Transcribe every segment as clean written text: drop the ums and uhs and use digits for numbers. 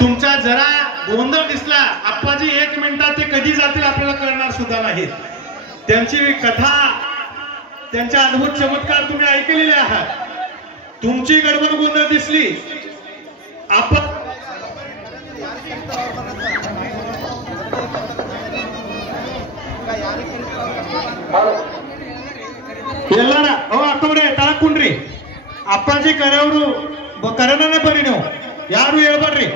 तुमचा जरा गोंधळ दिसला आप्पाजी 1 मिनिटात ते कधी जातील आपल्याला कळणार सुद्धा नाही। त्यांची कथा त्यांच्या अद्भुत चमत्कार तुम्ही ऐकलेले आहात। तुमची गडबड गोंधळ दिसली आपण ಎಲ್ಲಾರ ಓ ಅಕ್ಕವ್ರೆ ತಳಕುಂಡ್ರಿ ಅಪ್ಪಾಜಿ ಕರೆಯವರು ಕರೆನೇ ಬರ್ರಿ ನೀವು ಯಾರು ಹೇಳ್ಬೇಡ್ರಿ।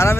आराम